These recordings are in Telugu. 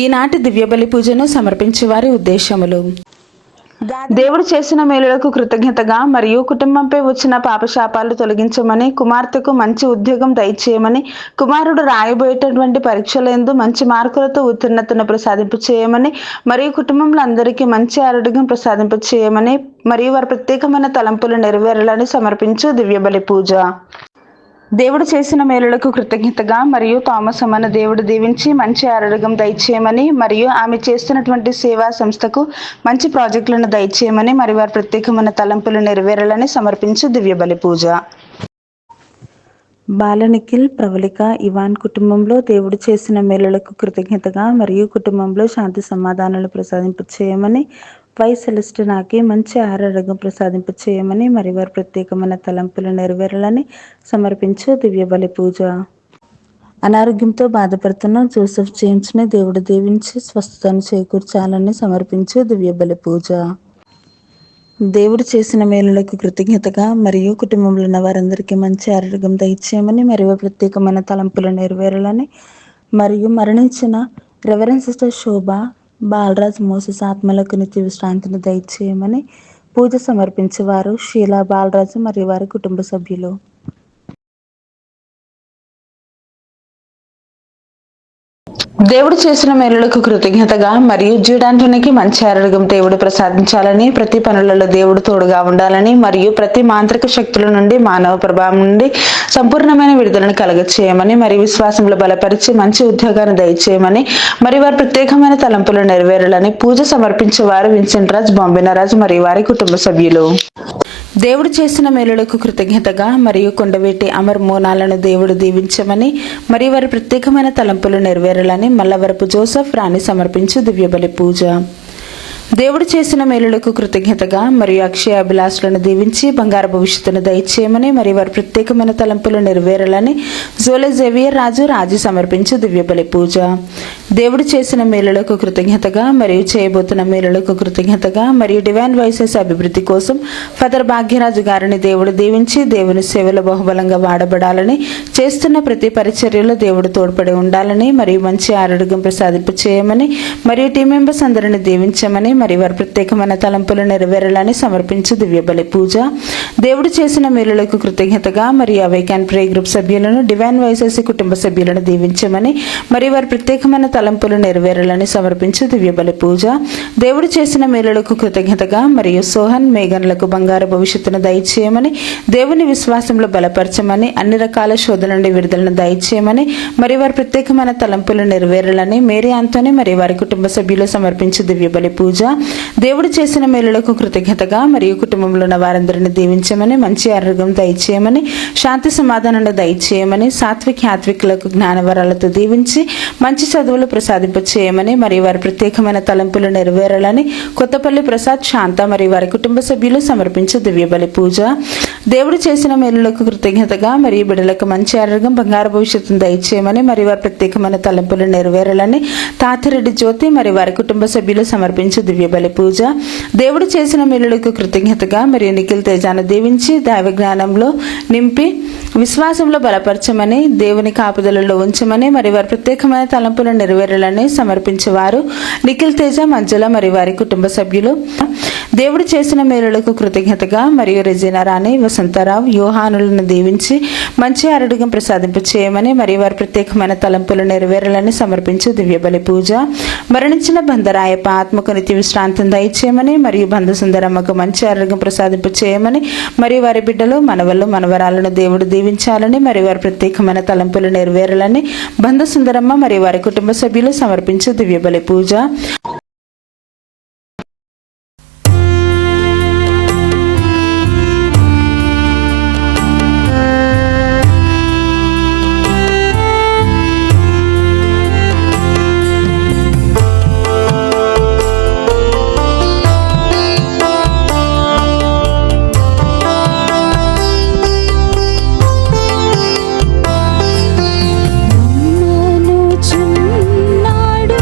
ఈనాటి దివ్యబలి పూజను సమర్పించే వారి ఉద్దేశములు. దేవుడు చేసిన మేలులకు కృతజ్ఞతగా మరియు కుటుంబంపై వచ్చిన పాపశాపాలు తొలగించమని, కుమార్తెకు మంచి ఉద్యోగం దయచేయమని, కుమారుడు రాయబోయేటటువంటి పరీక్షలందు మంచి మార్కులతో ఉత్తీర్ణతను ప్రసాదింపు చేయమని, మరియు కుటుంబంలో అందరికీ మంచి ఆరోగ్యం ప్రసాదింపు చేయమని, మరియు వారి ప్రత్యేకమైన తలంపులు నెరవేరాలని సమర్పించు దివ్యబలి పూజ. దేవుడు చేసిన మేలులకు కృతజ్ఞతగా మరియు థామస్ అమ్మను దేవుడు దీవించి మంచి ఆరోగ్యం దయచేయమని, మరియు ఆమె చేస్తున్నటువంటి సేవా సంస్థకు మంచి ప్రాజెక్టులను దయచేయమని, మరియు వారి ప్రత్యేకమైన తలంపులు నెరవేరాలని సమర్పించు దివ్యబలి పూజ. బాలనిఖిల్, ప్రవళిక, ఇవాన్ కుటుంబంలో దేవుడు చేసిన మేలులకు కృతజ్ఞతగా మరియు కుటుంబంలో శాంతి సమాధానాలు ప్రసాదింపు చేయమని, వై సెలెస్టినాకి మంచి ఆరోగ్యం ప్రసాదింపు చేయమని, మరి వారి ప్రత్యేకమైన తలంపులు నెరవేరాలని సమర్పించు దివ్యబలి పూజ. అనారోగ్యంతో బాధపడుతున్న జోసెఫ్ జేమ్స్ని దేవుడు దీవించి స్వస్థతను చేకూర్చాలని సమర్పించు దివ్యబలి పూజ. దేవుడు చేసిన మేలులకు కృతజ్ఞతగా మరియు కుటుంబంలో ఉన్న వారందరికీ మంచి ఆరోగ్యం దయచేయమని, మరియు ప్రత్యేకమైన తలంపులు నెరవేరాలని, మరియు మరణించిన రెవరెండ్ సిస్టర్ శోభ, బాలరాజ్, మోసెస్ ఆత్మలకు నిత్య విశ్రాంతిని దయచేయమని పూజ సమర్పించేవారు షీలా, బాలరాజు మరియు వారి కుటుంబ సభ్యులు. దేవుడు చేసిన మేలులకు కృతజ్ఞతగా మరియు జీడాంటోనికి మంచి ఆరోగ్యం దేవుడు ప్రసాదించాలని, ప్రతి పనులలో దేవుడు తోడుగా ఉండాలని, మరియు ప్రతి మాంత్రిక శక్తుల నుండి, మానవ ప్రభావం నుండి సంపూర్ణమైన విడుదలను కలగచేయమని, మరియు విశ్వాసంలో బలపరిచి మంచి ఉద్యోగాన్ని దయచేయమని, మరియు వారి ప్రత్యేకమైన తలంపులు నెరవేరాలని పూజ సమర్పించేవారు విన్సెంట్ రాజ్, బాంబినారాజ్ మరియు వారి కుటుంబ సభ్యులు. దేవుడు చేసిన మేలులకు కృతజ్ఞతగా మరియు కొండవీటి అమర్ మోనాలను దేవుడు దీవించమని, మరియు వారి ప్రత్యేకమైన తలంపులు నెరవేరాలని మల్లవరపు జోసెఫ్, రాణి సమర్పించు దివ్యబలి పూజ. దేవుడు చేసిన మేలులకు కృతజ్ఞతగా మరియు అక్షయ అభిలాషులను దీవించి బంగారు భవిష్యత్తును దయచేయమని, మరియు వారి ప్రత్యేకమైన తలంపులు నెరవేరాలని జోలే జేవియర్ రాజు, రాజు సమర్పించు దివ్యబలి పూజ. దేవుడు చేసిన మేలులకు కృతజ్ఞతగా మరియు చేయబోతున్న మేలులకు కృతజ్ఞతగా మరియు డివైన్ వాయిసెస్ అభివృద్ధి కోసం ఫాదర్ భాగ్యరాజు గారిని దేవుడు దీవించి దేవుని సేవలో బహుబలంగా వాడబడాలని, చేస్తున్న ప్రతి పరిచర్యలో దేవుడు తోడ్పడి ఉండాలని, మరియు మంచి ఆరోగ్యం ప్రసాదింపు చేయమని, మరియు టీం మెంబర్స్ అందరిని దీవించమని, మరియు వారి ప్రత్యేకమైన తలంపులు నెరవేరాలని సమర్పించు దివ్యబలి పూజ. దేవుడు చేసిన మేలులకు కృతజ్ఞతగా మరియు అవేకాన్ ప్రే గ్రూప్ సభ్యులను, డివైన్ వాయిసెస్ కుటుంబ సభ్యులను దీవించమని, మరియు వారి ప్రత్యేకమైన తలంపులు నెరవేరాలని సమర్పించు దివ్యబలి పూజ. దేవుడు చేసిన మేలులకు కృతజ్ఞతగా మరియు సోహన్, మేఘన్లకు బంగారు భవిష్యత్తును దయచేయమని, దేవుని విశ్వాసంలో బలపరచమని, అన్ని రకాల శోధన నుండి విడుదలను దయచేయమని, మరియు వారి ప్రత్యేకమైన తలంపులు నెరవేరాలని మేరీ ఆంటోనీ మరియు వారి కుటుంబ సభ్యులు సమర్పించు దివ్యబలి పూజ. దేవుడు చేసిన మేలులకు కృతజ్ఞతగా మరియు కుటుంబంలో ఉన్న వారందరిని దీవించమని, మంచి ఆరోగ్యం దయచేయమని, శాంతి సమాధానాన్ని దయచేయమని, సాత్విక్ యాత్వికులకు జ్ఞానవరాలతో దీవించి మంచి చదువులు ప్రసాదింప చేయమని, మరియు వారి ప్రత్యేకమైన తలంపులు నెరవేరాలని కొత్తపల్లి ప్రసాద్, శాంత మరియు వారి కుటుంబ సభ్యులు సమర్పించు దివ్యబలి పూజ. దేవుడు చేసిన మేలులకు కృతజ్ఞతగా మరియు బిడ్డలకు మంచి ఆరోగ్యం, బంగారు భవిష్యత్తును దయచేయమని, మరియు వారి ప్రత్యేకమైన తలంపులు నెరవేరాలని తాతిరెడ్డి జ్యోతి మరియు వారి కుటుంబ సభ్యులు సమర్పించు దివ్యబలి పూజ. దేవుడు చేసిన మేలులకు కృతజ్ఞతగా మరియు నిఖిల్ తేజాను దీవించి దైవ జ్ఞానంలో నింపి విశ్వాసంలో బలపరచమని, దేవుని కాపుదలలో ఉంచమని, మరియు వారి ప్రత్యేకమైన తలంపులు నెరవేరాలని సమర్పించేవారు నిఖిల్ తేజ, మంజుల మరియు వారి కుటుంబ సభ్యులు. దేవుడు చేసిన మేలులకు కృతజ్ఞతగా మరియు రెజీనా రాణి, వసంతరావు, యోహానులను దీవించి మంచి ఆరోగ్యం ప్రసాదింపు చేయమని, మరియు వారి ప్రత్యేకమైన తలంపులు నెరవేరాలని సమర్పించు దివ్యబలి పూజ. మరణించిన బందరాయప్ప ఆత్మకు నిత్య విశ్రాంతిని దయచేయమని, మరియు బంధు సుందరమ్మకు మంచి ఆరోగ్యం ప్రసాదింపు చేయమని, మరియు వారి బిడ్డలు, మనవళ్ళు, మనవరాలను దేవుడు దీవించాలని, మరియు వారి ప్రత్యేకమైన తలంపులు నెరవేరాలని బంధు సుందరమ్మ మరియు వారి కుటుంబ సభ్యులు సమర్పించు దివ్యబలి పూజ. చున్నాడు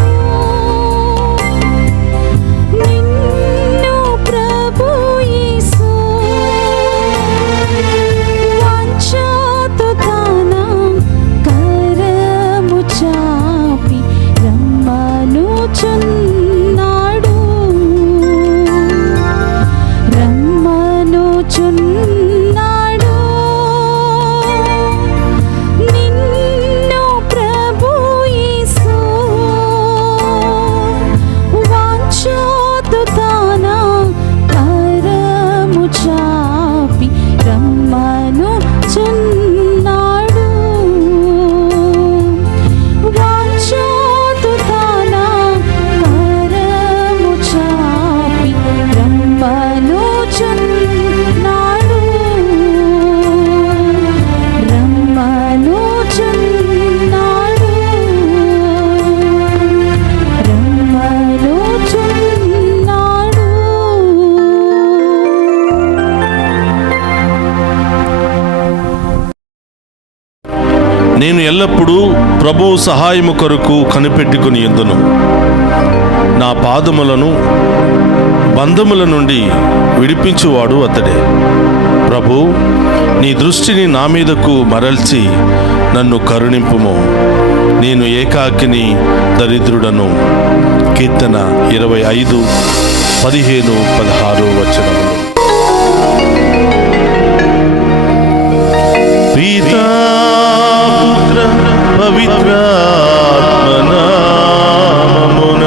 ప్రభు సహాయము కొరకు కనిపెట్టుకుని ఎందును. నా పాదములను బంధముల నుండి విడిపించువాడు అతడే. ప్రభు, నీ దృష్టిని నా మీదకు మరల్చి నన్ను కరుణింపుము. నేను ఏకాకిని, దరిద్రుడను. కీర్తన 25, 15, 16 వచనములు. పితా పుత్ర పవిత్రాత్మ నామమున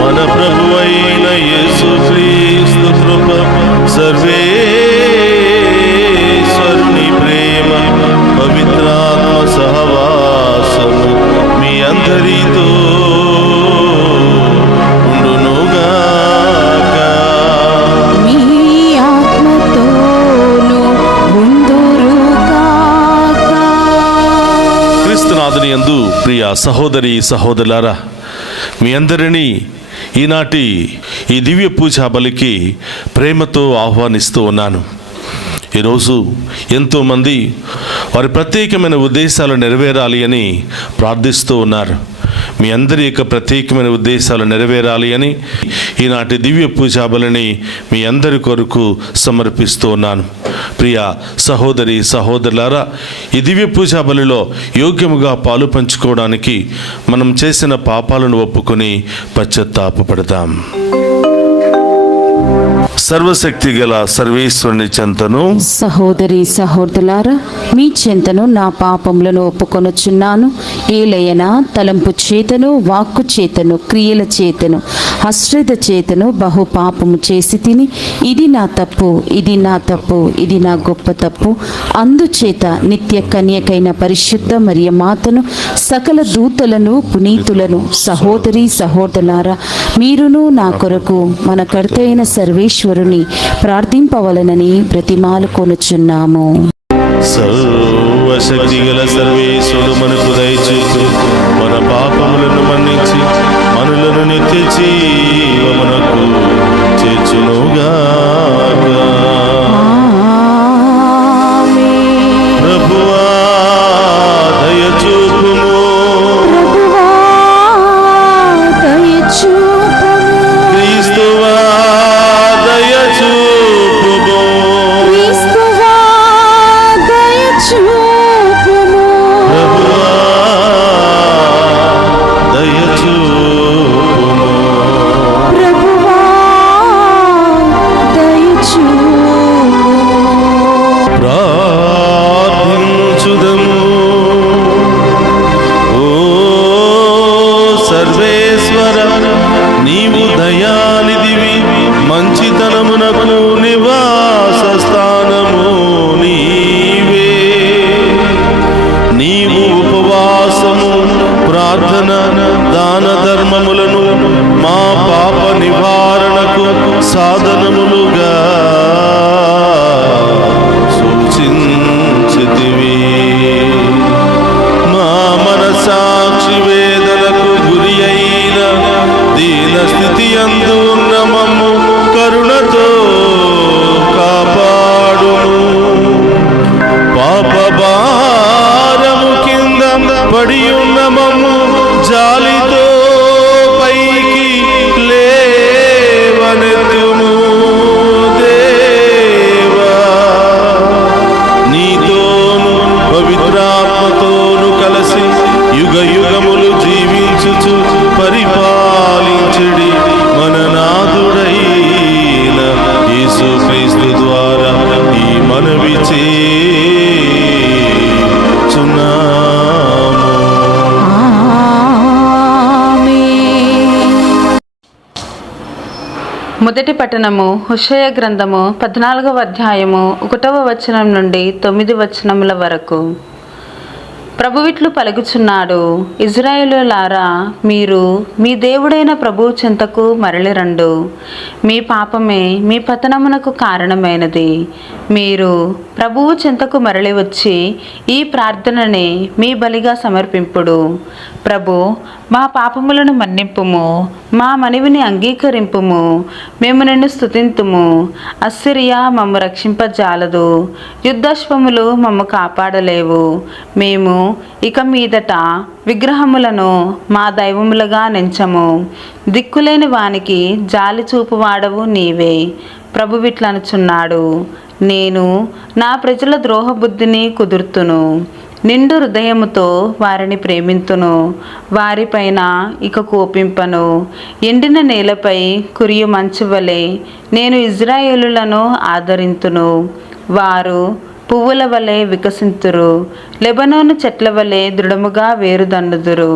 మన ప్రభువైన యేసుక్రీస్తు కృప, సర్వేశ్వరుని ప్రేమ, పవిత్రాత్మ సహవాసము మీ అందరితో ఉండునుగాక. మీ ఆత్మతోను ఉందురుగాక. క్రీస్తునాథుని యందు ప్రియ సహోదరి సహోదరులారా, మీ అందరినీ ఈనాటి ఈ దివ్య పూజా బలికి ప్రేమతో ఆహ్వానిస్తూ ఉన్నాను. ఈరోజు ఎంతోమంది వారి ప్రత్యేకమైన ఉద్దేశాలు నెరవేరాలి అని ప్రార్థిస్తూ ఉన్నారు. మీ అందరి యొక్క ప్రత్యేకమైన ఉద్దేశాలు నెరవేరాలి అని ఈనాటి దివ్య పూజా బలిని మీ అందరి కొరకు సమర్పిస్తూ ఉన్నాను. ప్రియ సహోదరి సహోదరులారా, ఈ దివ్య పూజా బలిలో యోగ్యముగా పాలు పంచుకోవడానికి మనం చేసిన పాపాలను ఒప్పుకొని పశ్చాత్తాపపడదాం. సర్వశక్తి గల సర్వేశ్వరుని చెంతను, సహోదరి సహోదరులారా, మీ చెంతను నా పాపములను ఒప్పుకొనుచున్నాను. ఏలయనా తలంపు చేతను, వాక్కు చేతను, క్రియల చేతను, అశ్రద్ధ చేతను బహు పాపము చేసి తిని, ఇది నా తప్పు, ఇది నా తప్పు, ఇది నా గొప్ప తప్పు. అందుచేత నిత్య కన్యకైన పరిశుద్ధ మరియ మాతను, సకల దూతలను, పునీతులను, సహోదరి సహోదరులారా, మీరును నా కొరకు మన కర్త అయిన సర్వేశ్వరుని ప్రార్థింపవలనని బ్రతిమాలు కొనుచున్నాము. సర్వశక్తి గల సర్వేశ్వరుడు మనకు దయచేసి మన పాపములను మన్నించి మనలను నిత్య జీవమునకు చేర్చునుగాక. ప్రభువా దయచూపుము. క్రీస్తువా దయచూపుము. ప్రభువా దయచూపుము. ప్రార్థించుదము. ఓ సర్వేశ్వర, నీవు దయానిధివి, మంచితనమునకు నివాస స్థానము నీవే. నీవు ఉపవాసము, ప్రార్థన, దాన ధర్మములను మా పాప నివారణకు సాధనములుగా సూచించితివి. మా మనసాక్షి వేదనకు గురి అయిన దీన స్థితి యందు ఉన్న మమ్ము కరుణతో కాపాడుము. పాప భారము కింద పడి ఉన్న మమ్ము జాలితో పైకి లేవనెత్తుము. దేవా, నీతోను పవిత్రాత్మతోను కలిసి యుగ యుగములు జీవించుచు పరిపాలించుడి మన నాథుడైన యేసుక్రీస్తు ద్వారా ఈ మనవి చేయుచున్నాము. మొదటి పట్టణము హోషేయ గ్రంథము 14వ అధ్యాయము 1వ వచనం నుండి 9 వచనముల వరకు. ప్రభువిట్లు పలుకుచున్నాడు, ఇజ్రాయేలులారా, మీరు మీ దేవుడైన ప్రభువు చెంతకు మరలిరండు. మీ పాపమే మీ పతనమునకు కారణమైనది. మీరు ప్రభువు చెంతకు మరలి వచ్చి ఈ ప్రార్థనని మీ బలిగా సమర్పింపుడు. ప్రభు, మా పాపములను మన్నింపుము, మా మనవిని అంగీకరింపుము. మేము నిన్ను స్తుతింతుము. అస్సిరియా మమ్ము రక్షింపజాలదు, యుద్ధాశ్వములు మమ్ము కాపాడలేవు. మేము ఇక మీదట విగ్రహములను మా దైవములుగా నెంచము. దిక్కులేని వానికి జాలి చూపువాడవు నీవే. ప్రభు విట్లనుచున్నాడు, నేను నా ప్రజల ద్రోహబుద్ధిని కుదుర్తును, నిండు హృదయముతో వారిని ప్రేమింతును, వారిపైన ఇక కోపింపను. ఎండిన నేలపై కురియు మంచు వలె నేను ఇజ్రాయేలులను ఆదరింతును. వారు పువ్వుల వలె వికసింతురు, లెబనోను చెట్ల వలె దృఢముగా వేరుదండుదురు.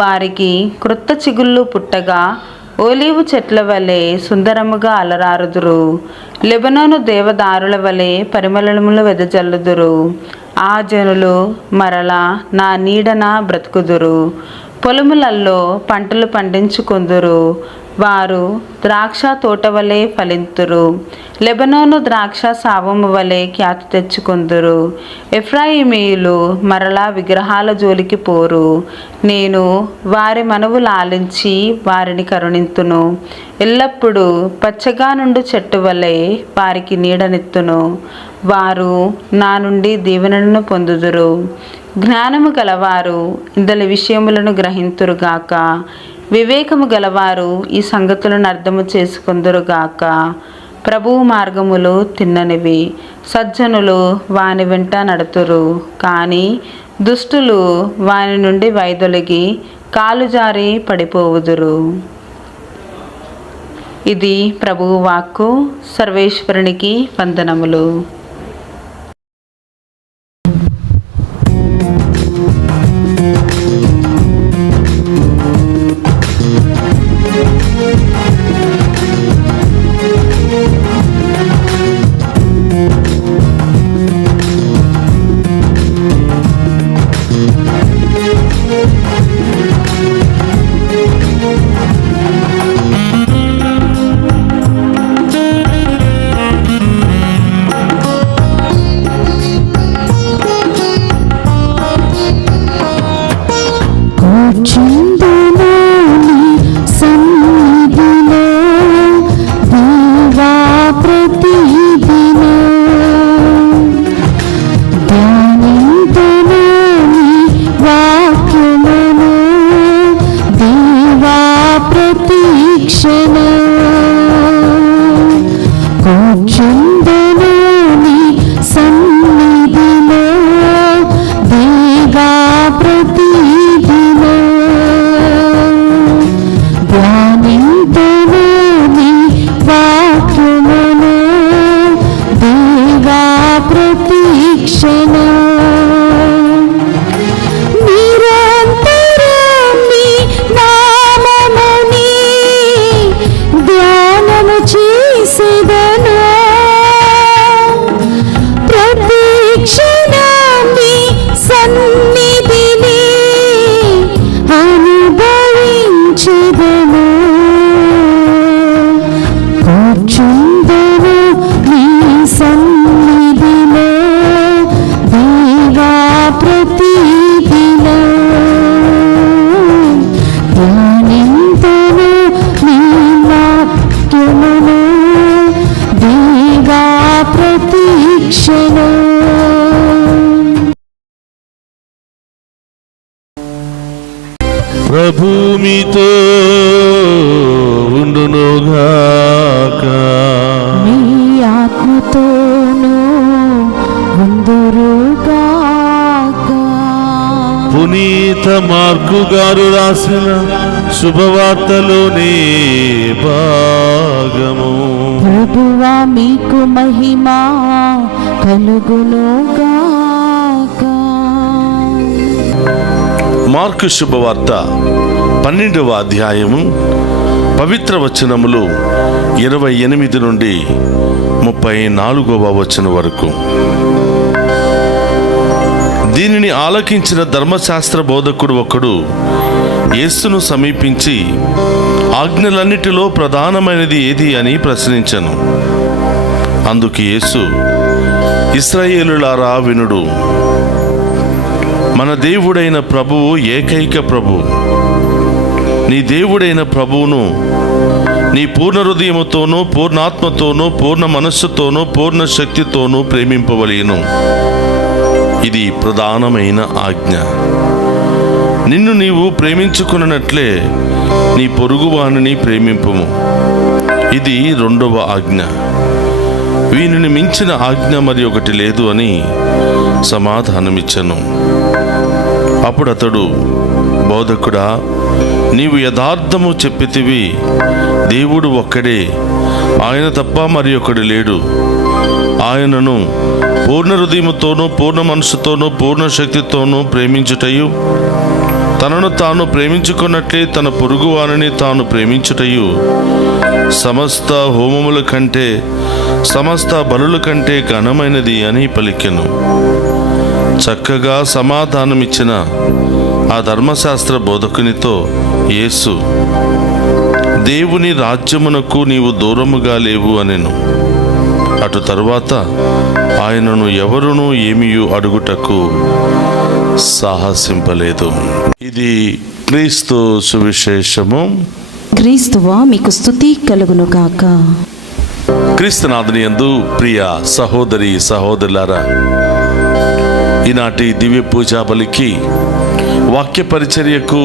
వారికి క్రొత్త చిగుళ్ళు పుట్టగా ఓలీవు చెట్ల వలె సుందరముగా అలరారుదురు. లెబనోను దేవదారుల వలె పరిమళములు వెదజల్లుదురు. ఆ జనులు మరలా నా నీడన బ్రతుకుదురు, పొలములల్లో పంటలు పండించుకొందురు. వారు ద్రాక్ష తోట వలె ఫలింతురు, లెబనోను ద్రాక్ష సావము వలె ఖ్యాతి తెచ్చుకొందురు. ఎఫ్రాయిమీయులు మరలా విగ్రహాల జోలికి పోరు. నేను వారి మనవులు ఆలించి వారిని కరుణింతును. ఎల్లప్పుడూ పచ్చగా నుండు చెట్టు వలె వారికి నీడనెత్తును. వారు నా నుండి దీవెనలను పొందుదురు. జ్ఞానము గలవారు ఇందలి విషయములను గ్రహింతురుగాక. వివేకము గలవారు ఈ సంగతులను అర్థము చేసుకొందురుగాక. ప్రభువు మార్గములు తిన్ననివి, సజ్జనులు వాని వెంట నడుతురు. కానీ దుష్టులు వాని నుండి వైదొలిగి కాలు జారి పడిపోవుదురు. ఇది ప్రభువు వాక్కు. సర్వేశ్వరునికి వందనములు. ప్రభు మీతో ఉండునుగాక. మీ ఆత్మతోనూ ఉందురుగాక. పునీత మార్కు గారు రాసిన శుభవార్తలోని భాగము. ప్రభువా మీకు మహిమ కలుగునుగాక. మార్కు శుభవార్త 12వ అధ్యాయము పవిత్ర వచనములు 28 నుండి 34వ వచనం వరకు. దీనిని ఆలకించిన ధర్మశాస్త్ర బోధకుడు ఒకడు యేసును సమీపించి, ఆజ్ఞలన్నిటిలో ప్రధానమైనది ఏది అని ప్రశ్నించెను. అందుకు యేసు, ఇశ్రాయేలులారా వినుడు, మన దేవుడైన ప్రభువు ఏకైక ప్రభువు. నీ దేవుడైన ప్రభువును నీ పూర్ణ హృదయముతోనూ, పూర్ణాత్మతోనూ, పూర్ణ మనస్సుతోనూ, పూర్ణ శక్తితోనూ ప్రేమింపవలెను. ఇది ప్రధానమైన ఆజ్ఞ. నిన్ను నీవు ప్రేమించుకున్నట్లే నీ పొరుగువానిని ప్రేమింపుము. ఇది రెండవ ఆజ్ఞ. వీనిని మించిన ఆజ్ఞ మరి ఒకటి లేదు అని సమాధానమిచ్చను. అప్పుడు అతడు, బోధకుడా, నీవు యథార్థము చెప్పితివి. దేవుడు ఒక్కడే, ఆయన తప్ప మరి ఒకడు లేడు. ఆయనను పూర్ణ హృదయముతోనూ, పూర్ణ మనస్సుతోనూ, పూర్ణ శక్తితోనూ ప్రేమించుటయు, తనను తాను ప్రేమించుకున్నట్లే తన పొరుగువానిని తాను ప్రేమించుటయు సమస్త హోమముల కంటే, సమస్త బలుల కంటే ఘనమైనది అని పలికెను. చక్కగా సమాధానమిచ్చిన ఆ ధర్మశాస్త్ర బోధకునితో యేసు, దేవుని రాజ్యమునకు నీవు దూరముగా లేవు అనెను. అటు తరువాత ఆయనను ఎవరునూ ఏమీయూ అడుగుటకు సాహసింపలేదు. ఇది క్రీస్తు సువిశేషము. క్రీస్తువా మీకు స్తుతి కలుగును గాక. క్రీస్తునాథుని యందు ప్రియ సహోదరి సహోదరులారా, ఈనాటి దివ్య పూజా బలికి, వాక్య పరిచర్యకు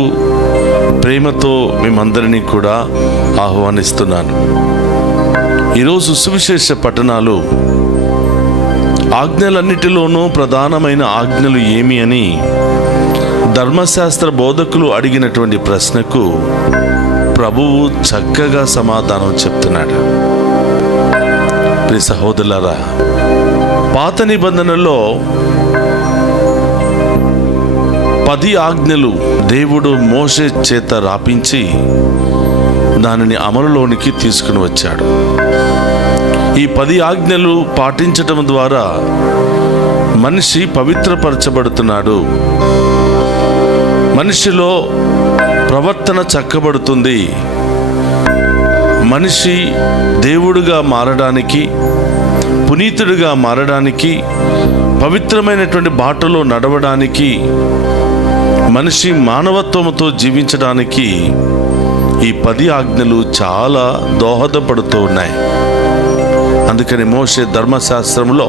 ప్రేమతో మేమందరినీ కూడా ఆహ్వానిస్తున్నాను. ఈరోజు సువిశేష పట్టణాలు, ఆజ్ఞలన్నిటిలోనూ ప్రధానమైన ఆజ్ఞలు ఏమి అని ధర్మశాస్త్ర బోధకులు అడిగినటువంటి ప్రశ్నకు ప్రభువు చక్కగా సమాధానం చెప్తున్నాడు. ప్రియ సహోదరులారా, పాత నిబంధనలో 10 ఆజ్ఞలు దేవుడు మోషే చేత రాపించి దానిని అమలులోనికి తీసుకుని వచ్చాడు. ఈ 10 ఆజ్ఞలు పాటించటం ద్వారా మనిషి పవిత్రపరచబడుతున్నాడు, మనిషిలో ప్రవర్తన చక్కబడుతుంది. మనిషి దేవుడుగా మారడానికి, పునీతుడిగా మారడానికి, పవిత్రమైనటువంటి బాటలో నడవడానికి, మనిషి మానవత్వముతో జీవించడానికి ఈ 10 ఆజ్ఞలు చాలా దోహదపడుతూ ఉన్నాయి. అందుకని మోషే ధర్మశాస్త్రంలో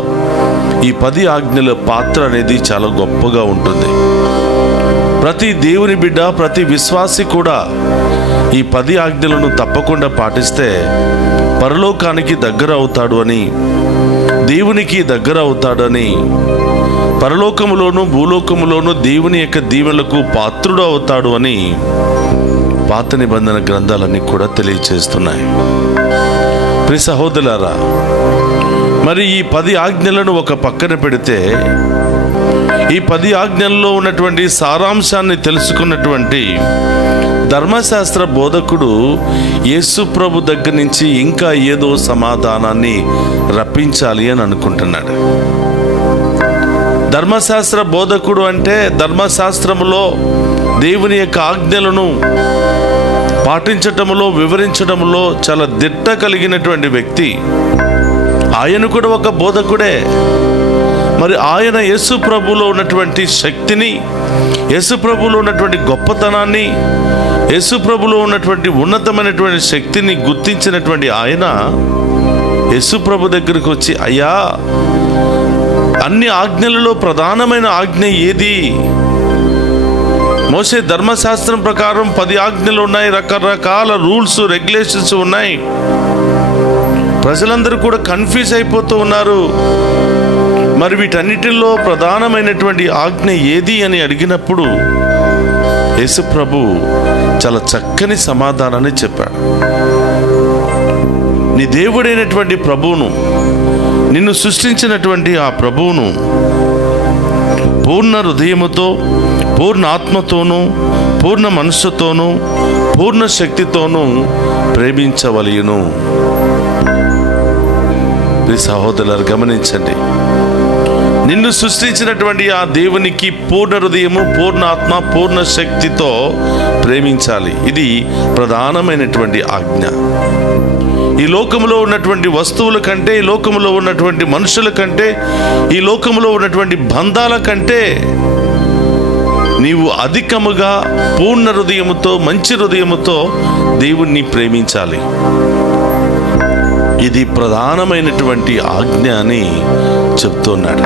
ఈ 10 ఆజ్ఞల పాత్ర అనేది చాలా గొప్పగా ఉంటుంది. ప్రతి దేవుని బిడ్డ, ప్రతి విశ్వాసి కూడా ఈ 10 ఆజ్ఞలను తప్పకుండా పాటిస్తే పరలోకానికి దగ్గర అవుతాడు అని, దేవునికి దగ్గర అవుతాడని, పరలోకములోను భూలోకములోను దేవుని యొక్క దీవెనలకు పాత్రుడు అవుతాడు అని పాత నిబంధన గ్రంథాలన్నీ కూడా తెలియచేస్తున్నాయి. ప్రియ సహోదరులారా, మరి ఈ 10 ఆజ్ఞలను ఒక పక్కన పెడితే, ఈ 10 ఆజ్ఞల్లో ఉన్నటువంటి సారాంశాన్ని తెలుసుకున్నటువంటి ధర్మశాస్త్ర బోధకుడు యేసు ప్రభు దగ్గర నుంచి ఇంకా ఏదో సమాధానాన్ని రప్పించాలి అని అనుకుంటున్నాడు. ధర్మశాస్త్ర బోధకుడు అంటే ధర్మశాస్త్రములో దేవుని యొక్క ఆజ్ఞలను పాటించటములో, వివరించటములో చాలా దిట్ట కలిగినటువంటి వ్యక్తి. ఆయన కూడా ఒక బోధకుడే. మరి ఆయన యేసు ప్రభులో ఉన్నటువంటి శక్తిని, యేసు ప్రభులో ఉన్నటువంటి గొప్పతనాన్ని, యేసు ప్రభులో ఉన్నటువంటి ఉన్నతమైనటువంటి శక్తిని గుర్తించినటువంటి ఆయన యేసు ప్రభు దగ్గరికి వచ్చి, అయ్యా, అన్ని ఆజ్ఞలలో ప్రధానమైన ఆజ్ఞ ఏది? మోషే ధర్మశాస్త్రం ప్రకారం 10 ఆజ్ఞలు ఉన్నాయి, రకరకాల రూల్స్, రెగ్యులేషన్స్ ఉన్నాయి. ప్రజలందరూ కూడా కన్ఫ్యూజ్ అయిపోతూ ఉన్నారు. మరి వీటన్నిటిలో ప్రధానమైనటువంటి ఆజ్ఞ ఏది అని అడిగినప్పుడు యేసు ప్రభు చాలా చక్కని సమాధానాన్ని చెప్పాడు. నీ దేవుడైనటువంటి ప్రభువును, నిన్ను సృష్టించినటువంటి ఆ ప్రభువును పూర్ణ హృదయముతో, పూర్ణ ఆత్మతోనూ, పూర్ణ మనస్సుతోనూ, పూర్ణ శక్తితోనూ ప్రేమించవలెను. ఈ సహోదరులు గమనించండి, నిన్ను సృష్టించినటువంటి ఆ దేవునికి పూర్ణ హృదయము, పూర్ణ ఆత్మ, పూర్ణ శక్తితో ప్రేమించాలి. ఇది ప్రధానమైనటువంటి ఆజ్ఞ. ఈ లోకములో ఉన్నటువంటి వస్తువుల కంటే, ఈ లోకములో ఉన్నటువంటి మనుషుల కంటే, ఈ లోకములో ఉన్నటువంటి బంధాల కంటే నీవు అధికముగా పూర్ణ హృదయముతో, మంచి హృదయముతో దేవుణ్ణి ప్రేమించాలి. ఇది ప్రధానమైనటువంటి ఆజ్ఞ అని చెప్తున్నాడు.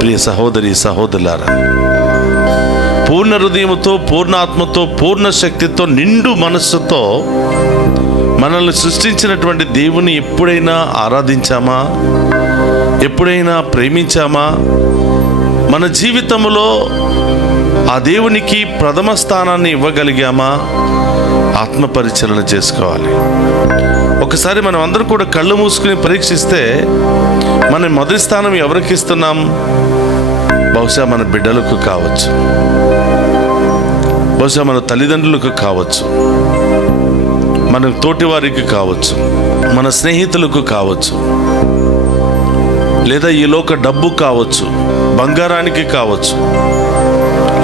ప్రియ సహోదరి సహోదరులారా, పూర్ణ హృదయముతో, పూర్ణ ఆత్మతో, పూర్ణ శక్తితో, నిండు మనస్సుతో మనల్ని సృష్టించినటువంటి దేవుని ఎప్పుడైనా ఆరాధించామా? ఎప్పుడైనా ప్రేమించామా? మన జీవితంలో ఆ దేవునికి ప్రథమ స్థానాన్ని ఇవ్వగలిగామా? ఆత్మ పరిశీలన చేసుకోవాలి. ఒకసారి మనం అందరూ కూడా కళ్ళు మూసుకుని పరీక్షిస్తే మన మొదటి స్థానం ఎవరికి ఇస్తున్నాం? బహుశా మన బిడ్డలకు కావచ్చు, బహుశా మన తల్లిదండ్రులకు కావచ్చు, మన తోటివారికి కావచ్చు, మన స్నేహితులకు కావచ్చు, లేదా ఈ లోక డబ్బు కావచ్చు, బంగారానికి కావచ్చు,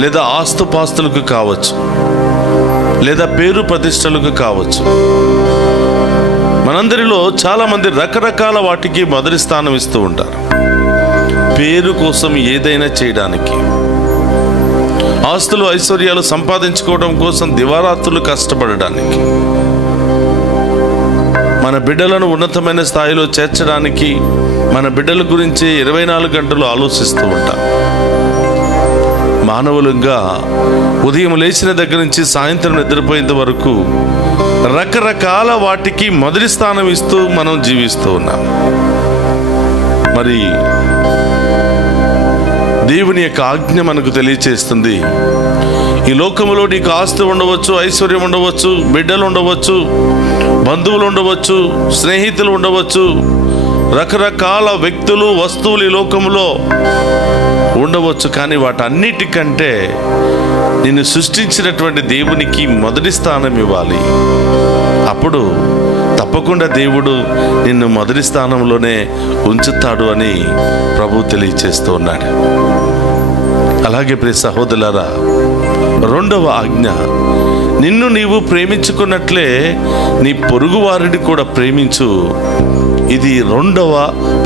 లేదా ఆస్తుపాస్తులకు కావచ్చు, లేదా పేరు ప్రతిష్టలకు కావచ్చు. మనందరిలో చాలామంది రకరకాల వాటికి మొదటి స్థానం ఇస్తూ ఉంటారు. పేరు కోసం ఏదైనా చేయడానికి, ఆస్తులు ఐశ్వర్యాలు సంపాదించుకోవడం కోసం దివారాత్రులు కష్టపడడానికి, మన బిడ్డలను ఉన్నతమైన స్థాయిలో చేర్చడానికి మన బిడ్డల గురించి 24 గంటలు ఆలోచిస్తూ ఉంటాం. మానవులుగా ఉదయం లేచిన దగ్గర నుంచి సాయంత్రం నిద్రపోయేంత వరకు రకరకాల వాటికి మొదటి స్థానం ఇస్తూ మనం జీవిస్తూ ఉన్నాం. మరి దేవుని యొక్క ఆజ్ఞ మనకు తెలియచేస్తుంది, ఈ లోకములో నీకు ఆస్తి ఉండవచ్చు, ఐశ్వర్యం ఉండవచ్చు, బిడ్డలు ఉండవచ్చు, బంధువులు ఉండవచ్చు, స్నేహితులు ఉండవచ్చు, రకరకాల వ్యక్తులు, వస్తువులు ఈ లోకములో ఉండవచ్చు. కానీ వాటన్నిటికంటే నిన్ను సృష్టించినటువంటి దేవునికి మొదటి స్థానం ఇవ్వాలి. అప్పుడు తప్పకుండా దేవుడు నిన్ను మొదటి స్థానంలోనే ఉంచుతాడు అని ప్రభు తెలియచేస్తూ ఉన్నాడు. అలాగే ప్రియ సహోదరులారా, రెండవ ఆజ్ఞ, నిన్ను నీవు ప్రేమించుకున్నట్లే నీ పొరుగు వారిని కూడా ప్రేమించు. ఇది రెండవ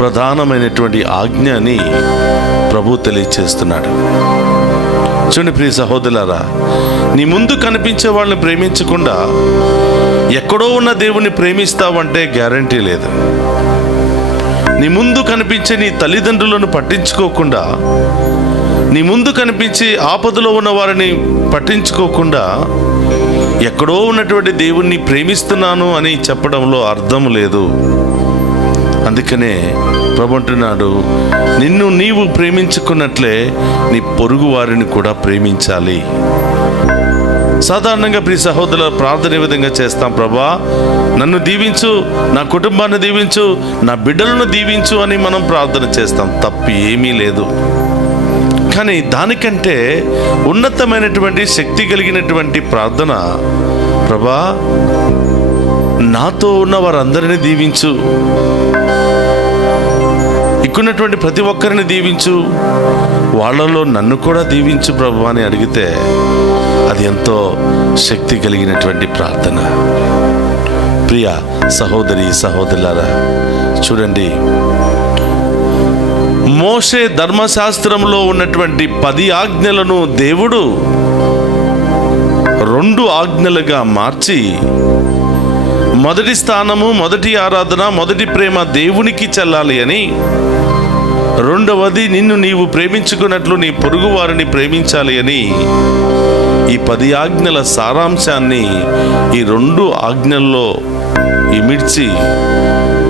ప్రధానమైనటువంటి ఆజ్ఞ అని ప్రభు తెలియచేస్తున్నాడు. చూడండి ప్రియ సహోదరులారా, నీ ముందు కనిపించే వాళ్ళని ప్రేమించకుండా ఎక్కడో ఉన్న దేవుణ్ణి ప్రేమిస్తావంటే గ్యారంటీ లేదు. నీ ముందు కనిపించే నీ తల్లిదండ్రులను పట్టించుకోకుండా, నీ ముందు కనిపించి ఆపదలో ఉన్న వారిని పట్టించుకోకుండా ఎక్కడో ఉన్నటువంటి దేవుణ్ణి ప్రేమిస్తున్నాను అని చెప్పడంలో అర్థం లేదు. అందుకనే ప్రభు అంటున్నాడు, నిన్ను నీవు ప్రేమించుకున్నట్లే నీ పొరుగు వారిని కూడా ప్రేమించాలి. సాధారణంగా ప్రియ సహోదరుల ప్రార్థన ఈ విధంగా చేస్తాం, ప్రభా నన్ను దీవించు, నా కుటుంబాన్ని దీవించు, నా బిడ్డలను దీవించు అని మనం ప్రార్థన చేస్తాం. తప్పు ఏమీ లేదు. కానీ దానికంటే ఉన్నతమైనటువంటి శక్తి కలిగినటువంటి ప్రార్థన, ప్రభా నాతో ఉన్న వారందరినీ దీవించు, ఇక్కడున్నటువంటి ప్రతి ఒక్కరిని దీవించు, వాళ్ళలో నన్ను కూడా దీవించు ప్రభు అని అడిగితే అది ఎంతో శక్తి కలిగినటువంటి ప్రార్థన. ప్రియ సహోదరి సహోదరులారా, చూడండి, మోషే ధర్మశాస్త్రంలో ఉన్నటువంటి 10 ఆజ్ఞలను దేవుడు 2 ఆజ్ఞలుగా మార్చి మొదటి స్థానము, మొదటి ఆరాధన, మొదటి ప్రేమ దేవునికి చెల్లాలి అని, రెండవది నిన్ను నీవు ప్రేమించుకున్నట్లు నీ పొరుగు వారిని ప్రేమించాలి అని, ఈ 10 ఆజ్ఞల సారాంశాన్ని ఈ 2 ఆజ్ఞల్లో ఇమిడ్చి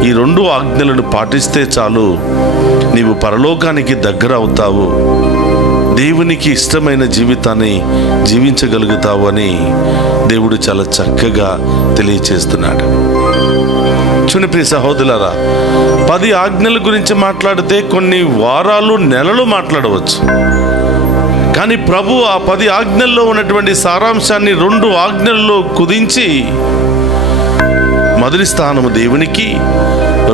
ఈ 2 ఆజ్ఞలను పాటిస్తే చాలు, నీవు పరలోకానికి దగ్గర అవుతావు, దేవునికి ఇష్టమైన జీవితాన్ని జీవించగలుగుతావు అని దేవుడు చాలా చక్కగా తెలియచేస్తున్నాడు. చూడండి ప్రియ సహోదరులారా, 10 ఆజ్ఞల గురించి మాట్లాడితే కొన్ని వారాలు, నెలలు మాట్లాడవచ్చు. కానీ ప్రభు ఆ 10 ఆజ్ఞల్లో ఉన్నటువంటి సారాంశాన్ని 2 ఆజ్ఞల్లో కుదించి మొదటి స్థానము దేవునికి,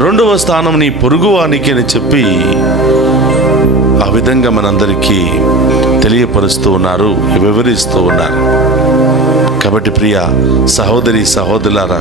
రెండవ స్థానం నీ పొరుగువానికి అని చెప్పి ఆ విధంగా మనందరికీ తెలియపరుస్తూ ఉన్నారు, వివరిస్తూ ఉన్నారు. కాబట్టి ప్రియ సహోదరి సహోదరులారా,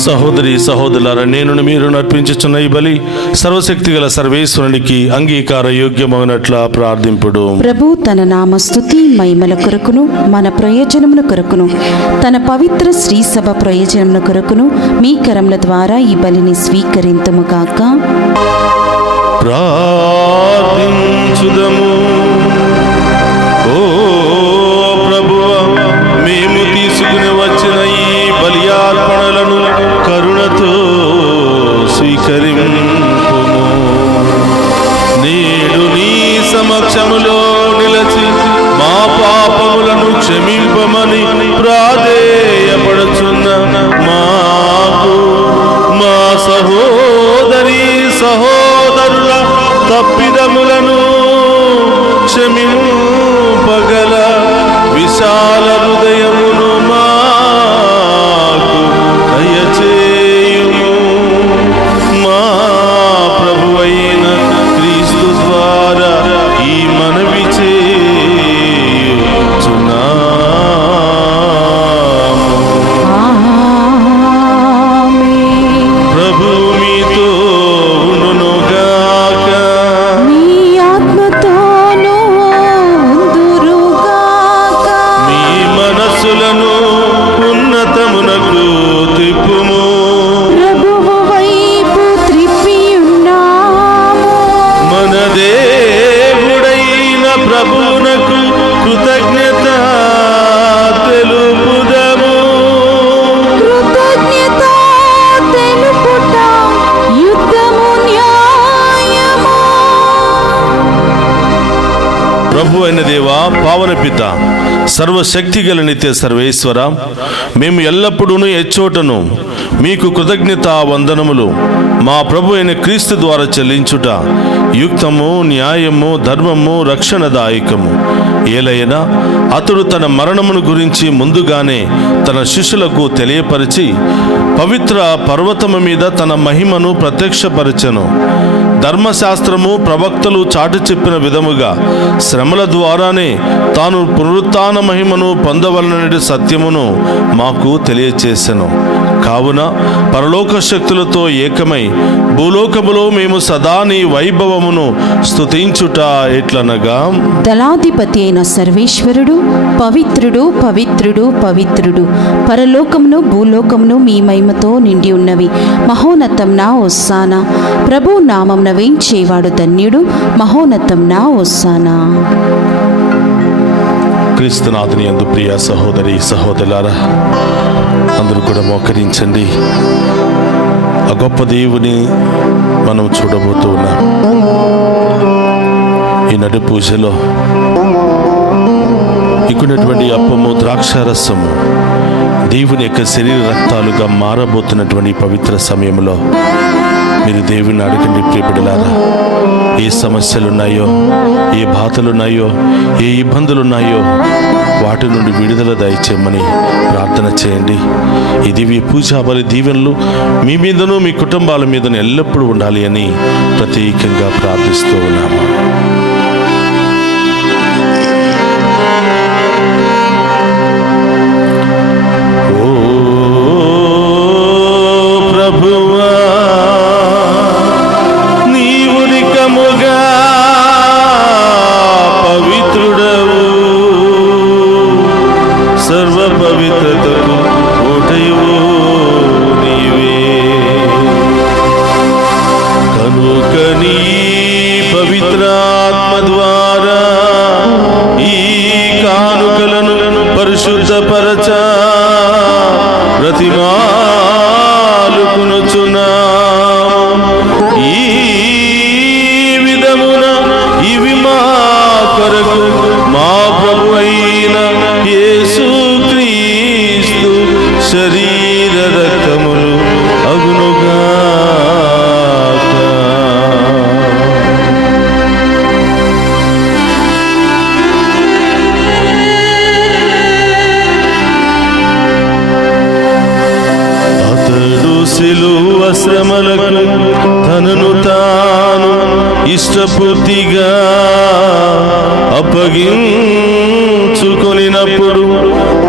సహోదరి సహోదరులారా, నేను మీరు నర్పించుచున్న ఈ బలి సర్వశక్తి గల సర్వేశ్వరునికి అంగీకార యోగ్యమగినట్ల ప్రార్థింపుడు. ప్రభు తన నామ స్తుతి మహిమల కొరకును మన ప్రయోజనముల కొరకును తన పవిత్ర శ్రీ సభ ప్రయోజనముల కొరకును మీ కరముల ద్వారా ఈ బలిని స్వీకరింతుము గాక. ప్రార్థించుదము. ఓ ప్రభువా, మేము తీసుకుని వచ్చిన ఈ బలియార్పణలను కరుణతో స్వీకరింపుము. నేడు నీ సమక్షములో నిలచి మా పాపములను క్షమింపమని ప్రాధేయపడుచున్న మాకు మా సహోదరి సహోదరుల తప్పిదములను క్షమింపగల విశాల హృదయమును మాకు దయచేయుము. మా ప్రభువైన క్రీస్తు ద్వారా ఈ మనవి చేయుచున్నాము. ప్రభు మీతో ఉండునుగాక. మీ ఆత్మతోనూ ఉందురుగాక. మీ మనస్సులను ఉన్నతమునకు త్రిప్పుము. ప్రభువు వైపు త్రిప్పియున్నాము. మన దేవుడైన ప్రభువునకు కృతజ్ఞత తెలుపుదము. కృతజ్ఞత తెలుపుట యుద్ధము న్యాయము. ప్రభు అయిన దేవా, పావన పిత, సర్వశక్తి గల నిత్య సర్వేశ్వర, మేము ఎల్లప్పుడూ ఎచ్చోటను మీకు కృతజ్ఞత వందనములు మా ప్రభు అయిన క్రీస్తు ద్వారా చెల్లించుట యుక్తము, న్యాయము, ధర్మము, రక్షణదాయకము. ఏలైనా అతడు తన మరణమును గురించి ముందుగానే తన శిష్యులకు తెలియపరిచి పవిత్ర పర్వతము మీద తన మహిమను ప్రత్యక్షపరచెను. ధర్మశాస్త్రము ప్రవక్తలు చాటి చెప్పిన విధముగా శ్రమల ద్వారానే తాను పునరుత్థాన మహిమను పొందవలనని సత్యమును మాకు తెలియచేసెను. కావున పరలోక శక్తులతో ఏకమై భూలోకములో మేము సదా నీ వైభవమును స్తుతించుట ఎట్లనగా, దళాధిపతి అయిన సర్వేశ్వరుడు పవిత్రుడు పవిత్రుడు పవిత్రుడు, పరలోకమును భూలోకమును మీ మహిమతో నిండి ఉన్నవి. మహోన్నతం నా ఒస్సానా. ప్రభు నామమున వేంచేవాడు ధన్యుడు. మహోన్నతం నా ఒస్సానా. క్రీస్తునాథుని యందు ప్రియ సహోదరి సహోదరులారా, అందరూ కూడా మోకరించండి. ఆ గొప్ప దేవుని మనం చూడబోతూ ఉన్నాం. ఈ నడు పూజలో ఇక్కున్నటువంటి అప్పము, ద్రాక్షారసము దేవుని యొక్క శరీర రక్తాలుగా మారబోతున్నటువంటి పవిత్ర సమయంలో మీరు దేవుని అడగండి. ప్రియబిడ్డలారా, ఏ సమస్యలున్నాయో, ఏ బాధలున్నాయో, ఏ ఇబ్బందులున్నాయో వాటి నుండి విడుదల దయచేయమని ప్రార్థన చేయండి. ఈ దివ్య పూజా బలి దీవెనలు మీ మీదను మీ కుటుంబాల మీదను ఎల్లప్పుడూ ఉండాలి అని ప్రత్యేకంగా ప్రార్థిస్తూ ఉన్నాము. పవిత్రతకు ఓటయువు నీవే కనుక నీ పవిత్రాత్మ ద్వారా ఈ కానుకలను పరిశుద్ధపరచ బ్రతిమాలుకొనుచున్నాము. ఈ విధమున ఇవి మా కొరకు మా ప్రభు అయిన యేసు క్రీస్తు శరీర రక్తములు అగునుగాక. అతడు సిలువ శ్రమలకు తనను తాను ఇష్టపూర్తిగా అప్పగించుకొనినప్పుడు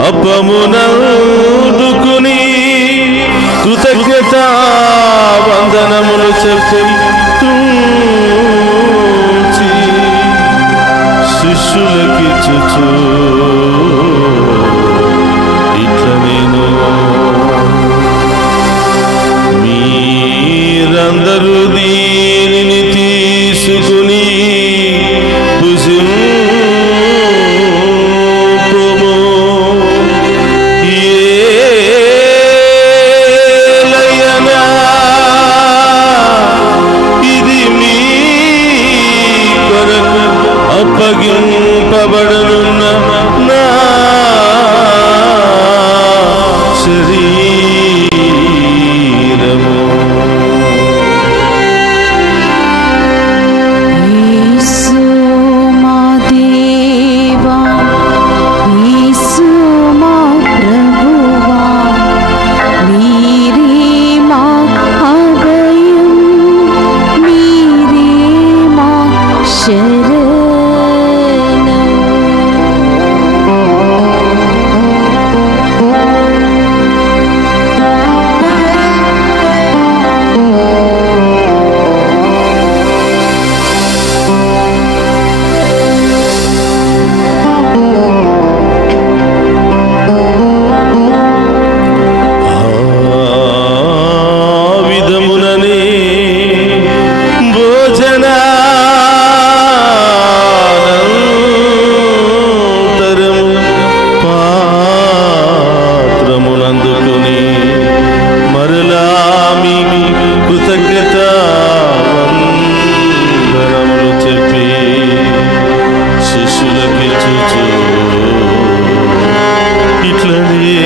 అప్పమునందుకుని కృతజ్ఞత పితా వందనములు చెప్పి శిష్యులకిచ్చుచు ఇట్ల నేను మీరందరూ దీనిని తీసుకుని భుజింపుము. ఏలయనా ఇది మీ కొరకు అప్పగింపబడనున్న నా శరీరము. యేసు మా దేవా, యేసు మా ప్రభువా, మీరే మా అభయం, మీరే మా శరణం. విధముననే భోజనానంతరము పాత్రమునందుకొని మరలా మీకు కృతజ్ఞత వందనములు చెప్పి శిష్యులకిచ్చుచు ఇట్లనే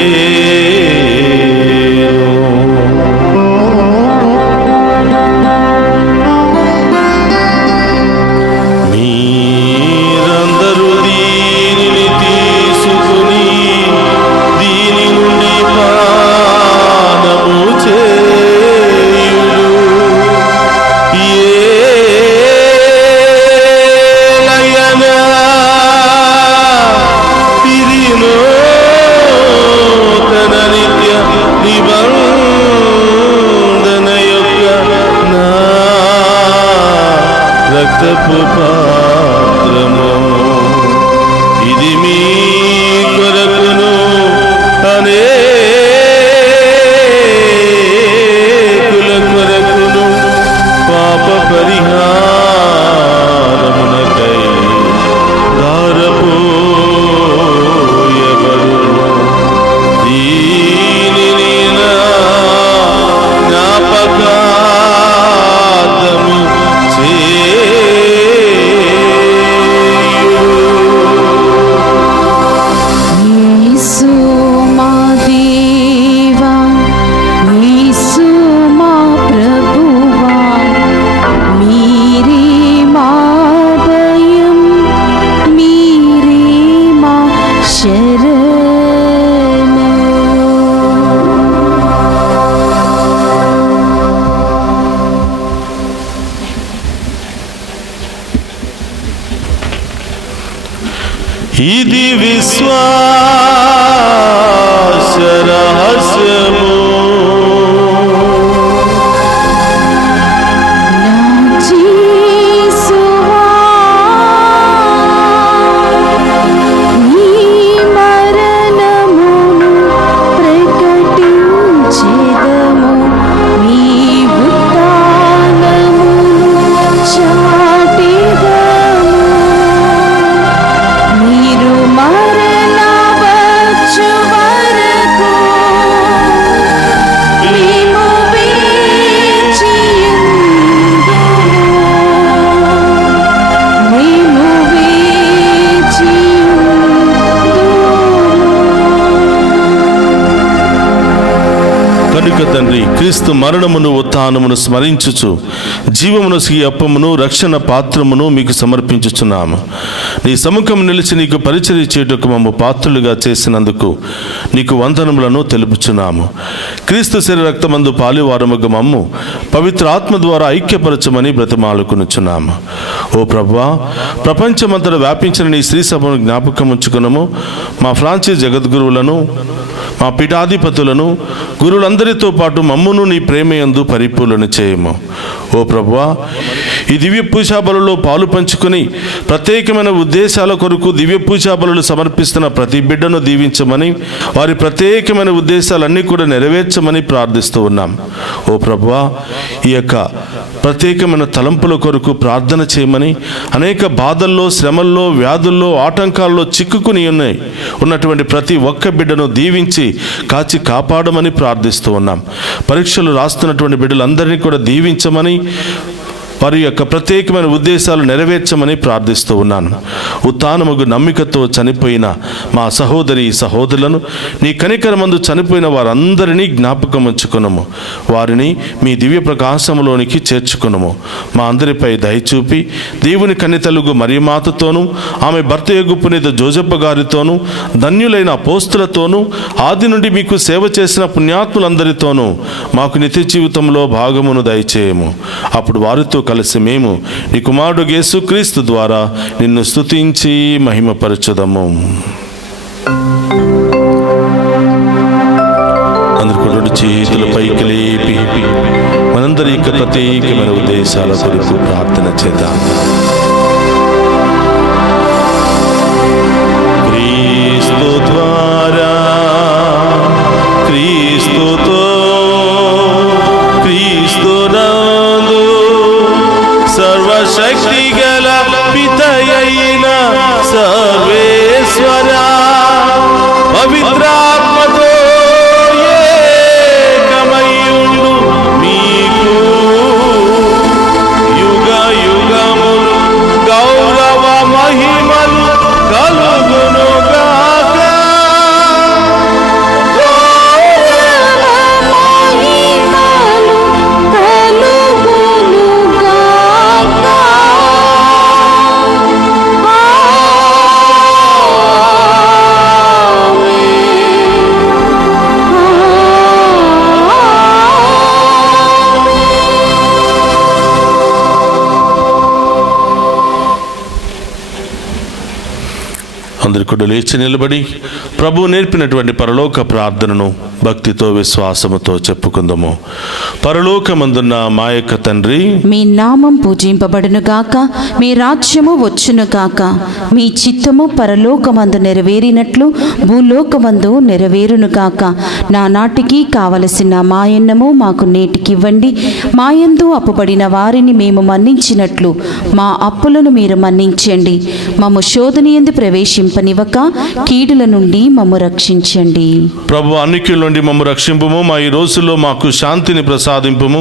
మీరందరూ దీనిని తీసుకుని దీని నుండి పానము చేయుడు. ఏలయనా ఇది నూతన నిత్య నిబంధన యొక్క నా రక్తపు పాత్రము. ఇది మీ కొరకును అనేకుల కొరకును పాప పరిహారమునకై ధారపోయబడును. దీనిని నా జ్ఞాపకార్థము యేసు మా దేవా, యేసు మా ప్రభువా, మీరే మా భయం, మీరే మా శరణం. ఇది విశ్వాస రహస్యము. నా యేసువా, నీ మరణమును ప్రకటించెదము, నీ ఉత్థానమును చాటెదము. మీరు మరల వచ్చు వరకు మేము వేచియుందుము, మేము వేచియుందుము. కనుక తండ్రి, క్రీస్తు మరణమును ఉత్థానమును స్మరించుచు జీవమును ఈ అప్పమును రక్షణ పాత్రమును మీకు సమర్పించుచున్నాము. నీ సముఖం నిలిచి నీకు పరిచర్య చేయుటకు మమ్ము పాత్రులుగా చేసినందుకు నీకు వందనములను తెలుపుచున్నాము. క్రీస్తు శరీర రక్తమందు పాలువారముగా మమ్ము పవిత్ర ఆత్మ ద్వారా ఐక్యపరచమని బ్రతిమాలుకొనుచున్నాము. ఓ ప్రభువా, ప్రపంచమంతటా వ్యాపించిన నీ శ్రీ సభను జ్ఞాపకం ఉంచుకునము. మా ఫ్రాన్సిస్ జగద్గురువులను, మా పీఠాధిపతులను గురువులందరితో పాటు మమ్మును నీ ప్రేమయందు పరిపూర్ణ చేయము. ఓ ప్రభువా, ఈ దివ్య పూజా బలులో పాలు పంచుకొని ప్రత్యేకమైన ఉద్దేశాల కొరకు దివ్య పూజా బలులు సమర్పిస్తున్న ప్రతి బిడ్డను దీవించమని, వారి ప్రత్యేకమైన ఉద్దేశాలన్నీ కూడా నెరవేర్చమని ప్రార్థిస్తూ ఉన్నాం. ఓ ప్రభువా, ఈ యొక్క ప్రత్యేకమైన తలంపుల కొరకు ప్రార్థన చేయమని, అనేక బాధల్లో, శ్రమల్లో, వ్యాధుల్లో, ఆటంకాల్లో చిక్కుకుని ఉన్నటువంటి ప్రతి ఒక్క బిడ్డను దీవించి కాచి కాపాడమని ప్రార్థిస్తూ ఉన్నాం. పరీక్షలు రాస్తున్నటువంటి బిడ్డలందరినీ కూడా దీవించమని, వారి యొక్క ప్రత్యేకమైన ఉద్దేశాలు నెరవేర్చమని ప్రార్థిస్తూ ఉన్నాను. ఉత్థానముగు నమ్మికతో చనిపోయిన మా సహోదరి సహోదరులను, నీ కనికరమందు చనిపోయిన వారందరినీ జ్ఞాపకం ఉంచుకునము. వారిని మీ దివ్య ప్రకాశములోనికి చేర్చుకునము. మా అందరిపై దయచూపి దేవుని కన్నితలుగు మరియమాతతోనూ, ఆమె భర్త యొగు పునీత జోజప్ప గారితోనూ, ధన్యులైన అపోస్తులతోనూ, ఆది నుండి మీకు సేవ చేసిన పుణ్యాత్ములందరితోనూ మాకు నిత్య జీవితంలో భాగమును దయచేయము. అప్పుడు వారితో కలిసి మేము నీ కుమారుడు యేసుక్రీస్తు ద్వారా నిన్ను స్తుతించి మహిమపరచుదము. అందరూ కూడా చేతుల పైకి లేపి మనందరి యొక్క ప్రత్యేకమైన ఉద్దేశాల కొరకు ప్రార్థన చేద్దాం. క్రీస్తు ద్వారా, క్రీస్తుతో, క్రీస్తునందు సర్వశక్తి గల పితయైన సర్వేశ్వర పవిత్రాత్మతో ఏకమయ్యుండు మీకు యుగ యుగములు గౌరవ మహిమలు కలుగును గాక. అందరు కూడా లేచి నిలబడి ప్రభు నేర్పినటువంటి పరలోక ప్రార్థనను భక్తితో విశ్వాసముతో చెప్పుకుందాము. పరలోకమందున్న మా యొక్క తండ్రి, మీ నామం పూజింపబడును గాక, మీ రాజ్యము వచ్చును గాక, మీ చిత్తము పరలోకమందు నెరవేరినట్లు భూలోకమందు నెరవేరును గాక. నానాటికి కావలసిన మాయన్నము మాకు నేటికివ్వండి. మాయందు అప్పుబడిన వారిని మేము మన్నించినట్లు మా అప్పులను మీరు మన్నించండి. మమ్ము శోధనయందు ప్రవేశింపనివ్వక కీడుల నుండి మమ్ము రక్షించండి. ప్రభు అన్నికీల నుండి మమ్ము రక్షింపుము. మా ఈ రోజుల్లో మాకు శాంతిని ప్రసాదింపుము.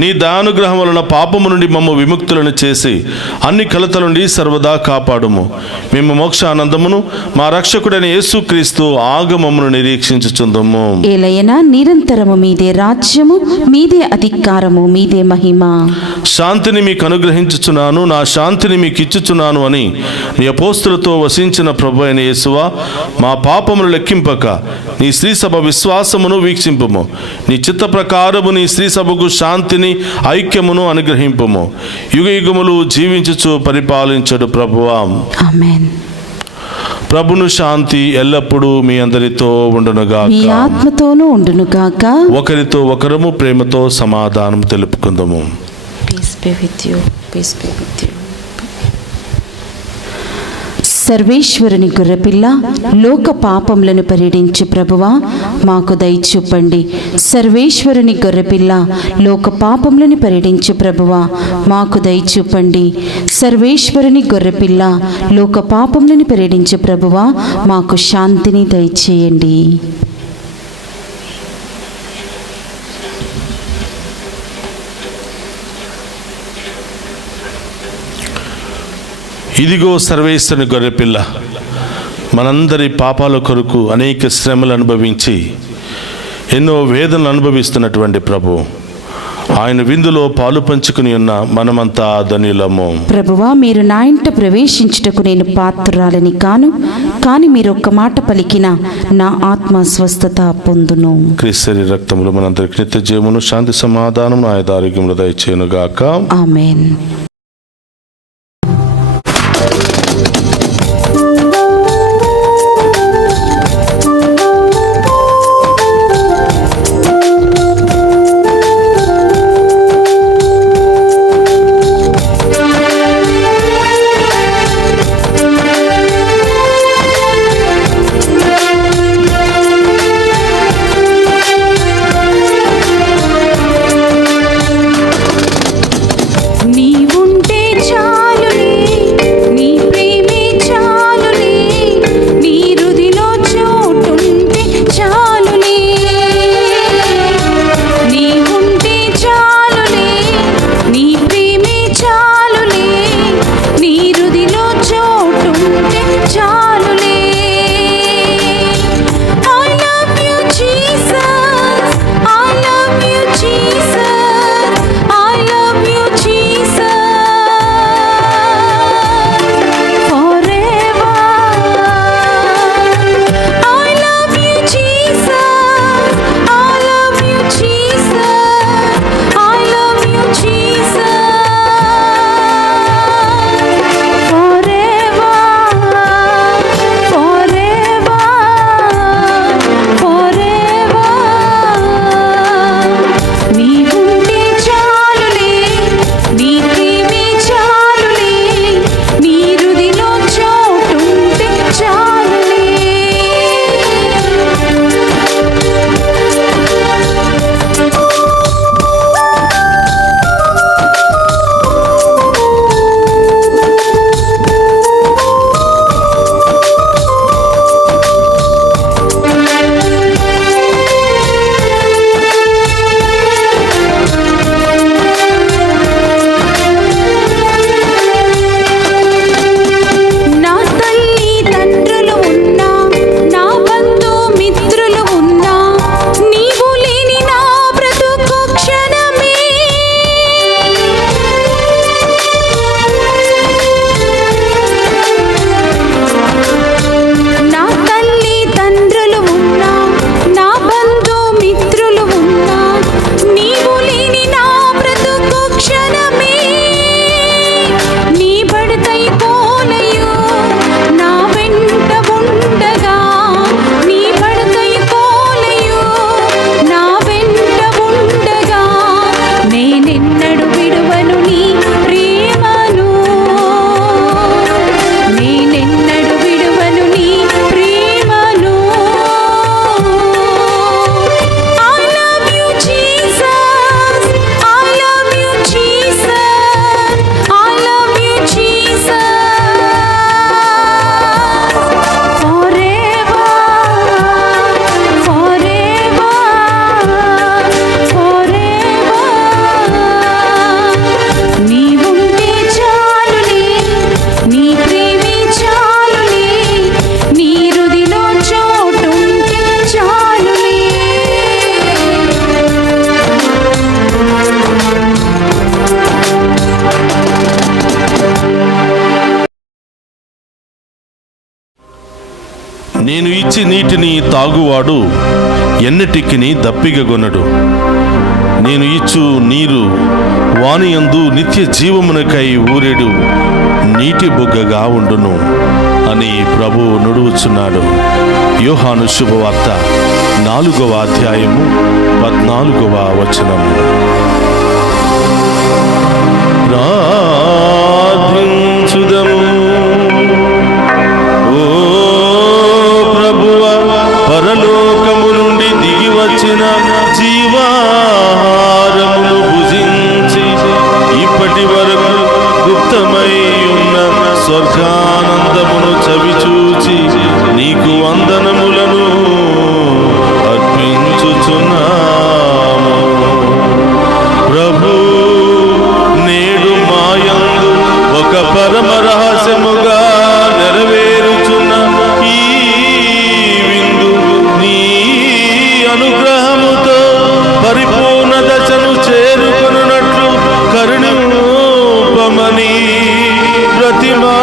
నీ దయానుగ్రహం వలన పాపము నుండి మమ్ము విముక్తులను చేసి అన్ని కలతల నుండి సర్వదా కాపాడుము. మేము మోక్ష ఆనందమును మా రక్షకుడైన యేసుక్రీస్తు ఆగమమును నిరీక్షించుచుందము. ఏలయనా నిరంతరము మీదే రాజ్యము, మీదే అధికారము, మీదే మహిమ. శాంతిని మీకు అనుగ్రహించుచున్నాను, నా శాంతిని మీకు ఇచ్చుచున్నాను అని నీ అపోస్తులతో వసించిన ప్రభు అయిన యేసువా, మా పాపములు లెక్కింపక నీ శ్రీ సభ విశ్వాసమును వీక్షింపుము. నీ చిత్త ప్రకారము నీ శ్రీ సభకు శాంతిని, ఐక్యమును అనుగ్రహింపుము. యుగ యుగములు జీవించుచు పరిపాలించడు ప్రభువా. ఆమేన్. ప్రభును శాంతి ఎల్లప్పుడూ మీ అందరితో ఉండునుగాక, మీ ఆత్మతోనూ ఉండునుగాక. ఒకరితో ఒకరము ప్రేమతో సమాధానం తెలుపుకుందాము. Peace be with you. Peace be with you. సర్వేశ్వరుని గొర్రెపిల్ల, లోక పాపములను పరిహరించు ప్రభువా, మాకు దయచూపండి. సర్వేశ్వరుని గొర్రెపిల్ల, లోక పాపములను పరిహరించు ప్రభువా, మాకు దయచూపండి. సర్వేశ్వరుని గొర్రెపిల్ల, లోక పాపములను పరిహరించు ప్రభువా, మాకు శాంతిని దయచేయండి. ఇదిగో సర్వేశ్వరుని గొర్రెపిల్ల, మనందరి పాపాల కొరకు అనేక శ్రమలు అనుభవించి ఎన్నో వేదనలు అనుభవిస్తున్నటువంటి ప్రభు, ఆయన విందులో పాలు పంచుకుని ఉన్న మనమంతా ధన్యులము. ప్రభువా, మీరు నా ఇంట ప్రవేశించుటకు నేను పాత్రురాలని కాను, కానీ మీరు ఒక్క మాట పలికిన నా ఆత్మ స్వస్థత పొందును. క్రీస్తు రక్తములు మనందరికి నిత్య జీవమును, శాంతి సమాధానం, ఆయుధ ఆరోగ్యములు దయచేయునుగాక. ఆమేన్. నేను ఇచ్చి నీటిని తాగువాడు ఎన్నటికిని దప్పిగగొనడు. నేను ఇచ్చు నీరు వానియందు నిత్య జీవమునకై ఊరేడు నీటి బుగ్గగా ఉండును అని ప్రభువు నుడువుచున్నాడు. యోహాను శుభవార్త 4వ అధ్యాయము 14వ వచనము. ప్రార్థించుదము. ఓ ప్రభువా, పరలోకము నుండి దిగి వచ్చిన జీవాహారమును భుజించి ఇప్పటి వరకు గుప్తమై ఉన్న స్వర్గానందమును చవిచూచి నీకు వందనములను అర్పించుచున్నాము. ప్రభు, నేడు మాయందు ఒక పరమ రహస్యముగా నెరవేరుచున్న ఈ విందు నీ అనుగ్రహముతో పరిపూర్ణ దశను చేరుకొనున్నట్లు కరుణింపమని బ్రతిమాలుకొనుచున్నాము.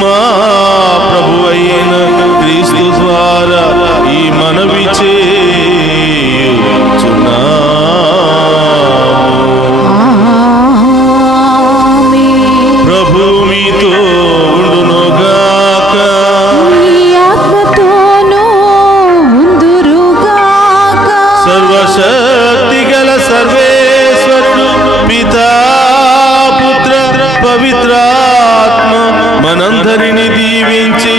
మా ప్రభువైన క్రీస్తు ద్వారా ఈ మనవి ఆమేన్. ప్రభు మీతో ఉండునుగాక. నీ ఆత్మతోనూ ఉందురుగాక. సర్వశక్తి గల సర్వేశ్వరుడు పితా, పుత్ర, పవిత్రాత్మ మనందరిని దీవించి